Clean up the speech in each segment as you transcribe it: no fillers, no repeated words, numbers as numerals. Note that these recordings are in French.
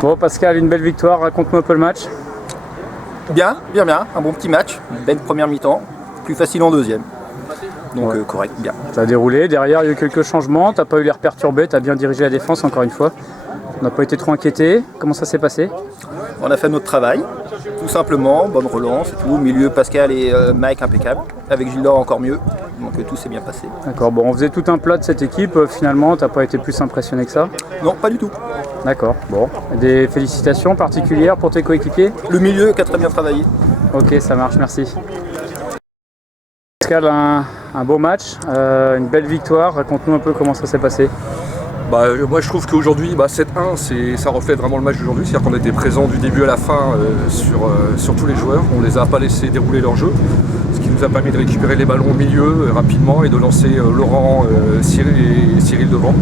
Bon Pascal, une belle victoire, raconte-moi un peu le match. Bien, un bon petit match, belle première mi-temps, plus facile en deuxième. Donc Ouais. correct, bien. Ça a déroulé, derrière il y a eu quelques changements, t'as pas eu l'air perturbé, t'as bien dirigé la défense encore une fois. On n'a pas été trop inquiété, comment ça s'est passé? On a fait notre travail, tout simplement, bonne relance et tout. Au milieu, Pascal et Mike impeccable, avec Gilles encore mieux, donc tout s'est bien passé. D'accord, bon on faisait tout un plat de cette équipe, finalement t'as pas été plus impressionné que ça? Non, pas du tout. D'accord, bon. Des félicitations particulières pour tes coéquipiers? Le milieu qui a très bien travaillé. Ok, ça marche, merci. Pascal, un beau match, une belle victoire, raconte-nous un peu comment ça s'est passé. Moi je trouve qu'aujourd'hui 7-1 ça reflète vraiment le match d'aujourd'hui, c'est-à-dire qu'on était présent du début à la fin sur tous les joueurs, on les a pas laissés dérouler leur jeu, ce qui nous a permis de récupérer les ballons au milieu rapidement et de lancer Laurent, Cyril et Cyril devant.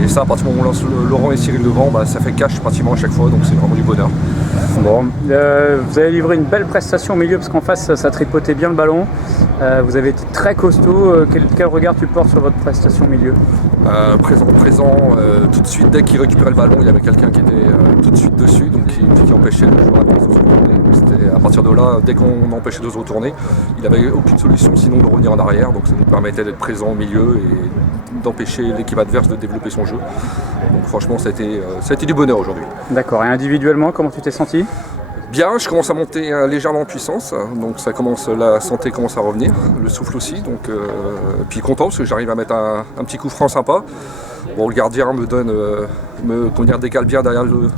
Et ça, à partir du moment où on lance Laurent et Cyril devant, ça fait cash pratiquement à chaque fois, donc c'est vraiment du bonheur. Bon, vous avez livré une belle prestation au milieu parce qu'en face ça tripotait bien le ballon. Vous avez été très costaud. Quel regard tu portes sur votre prestation au milieu? Présent, tout de suite dès qu'il récupérait le ballon, il y avait quelqu'un qui était tout de suite dessus, donc qui empêchait le joueur adverse de se retourner. C'était à partir de là, dès qu'on empêchait de se retourner, il n'avait aucune solution sinon de revenir en arrière, donc ça nous permettait d'être présent au milieu et d'empêcher l'équipe adverse de développer son jeu. Donc franchement, ça a été du bonheur aujourd'hui. D'accord, et individuellement, comment tu t'es senti? Bien, je commence à monter légèrement en puissance, donc la santé commence à revenir, le souffle aussi, donc puis content parce que j'arrive à mettre un petit coup franc sympa. Bon, le gardien décale bien derrière le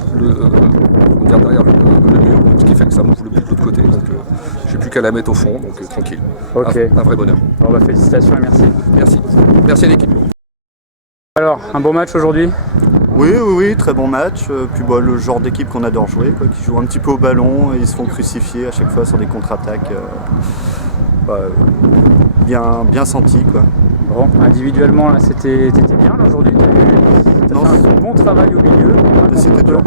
mur, ce qui fait que ça m'ouvre le but de l'autre côté, donc j'ai plus qu'à la mettre au fond, donc tranquille. Ok. Un vrai bonheur. Bon, félicitations et merci. Merci à l'équipe. Alors, un beau match aujourd'hui? Oui, très bon match. Puis le genre d'équipe qu'on adore jouer, qui joue un petit peu au ballon et ils se font crucifier à chaque fois sur des contre-attaques. Bien senti, quoi. Bon, individuellement, là, t'étais bien là, aujourd'hui? T'as Non, fait un bon travail au milieu. C'était dur.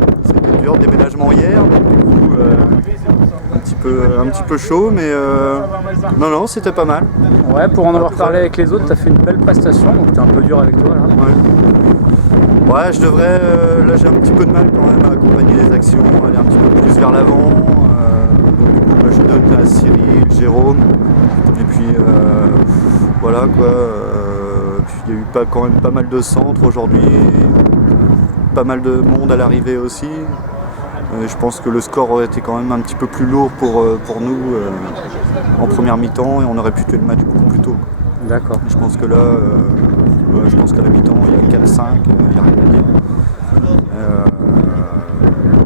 Déménagement hier, donc du coup un petit peu chaud, mais non, c'était pas mal. Ouais, pour en avoir parlé avec les autres, t'as fait une belle prestation, donc t'es un peu dur avec toi là. Ouais, je devrais. Là, j'ai un petit peu de mal quand même à accompagner les actions, aller un petit peu plus vers l'avant. Donc, du coup, je donne à Cyril, Jérôme. Et puis, voilà quoi. Puis, il y a eu quand même pas mal de centres aujourd'hui. Pas mal de monde à l'arrivée aussi. Je pense que le score aurait été quand même un petit peu plus lourd pour nous en première mi-temps et on aurait pu tuer le match beaucoup plus tôt. D'accord. Je pense que là. Je pense qu'à la mi-temps, il y a 4-5, il n'y a rien à dire.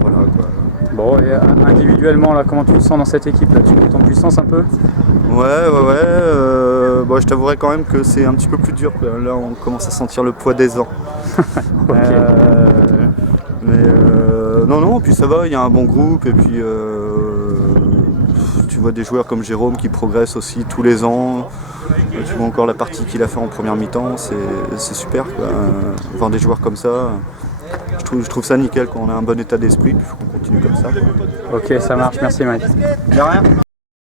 Voilà quoi. Bon, et individuellement, là, comment tu te sens dans cette équipe là? Tu montes en puissance un peu? Ouais. Je t'avouerais quand même que c'est un petit peu plus dur, quoi. Là, on commence à sentir le poids des ans. Ok. Non, puis ça va, il y a un bon groupe. Et puis, tu vois des joueurs comme Jérôme qui progressent aussi tous les ans. Tu vois encore la partie qu'il a fait en première mi-temps, c'est super, quoi. Voir des joueurs comme ça, je trouve ça nickel, qu'on a un bon état d'esprit, il faut qu'on continue comme ça. Ok, ça marche, merci Mike. De rien.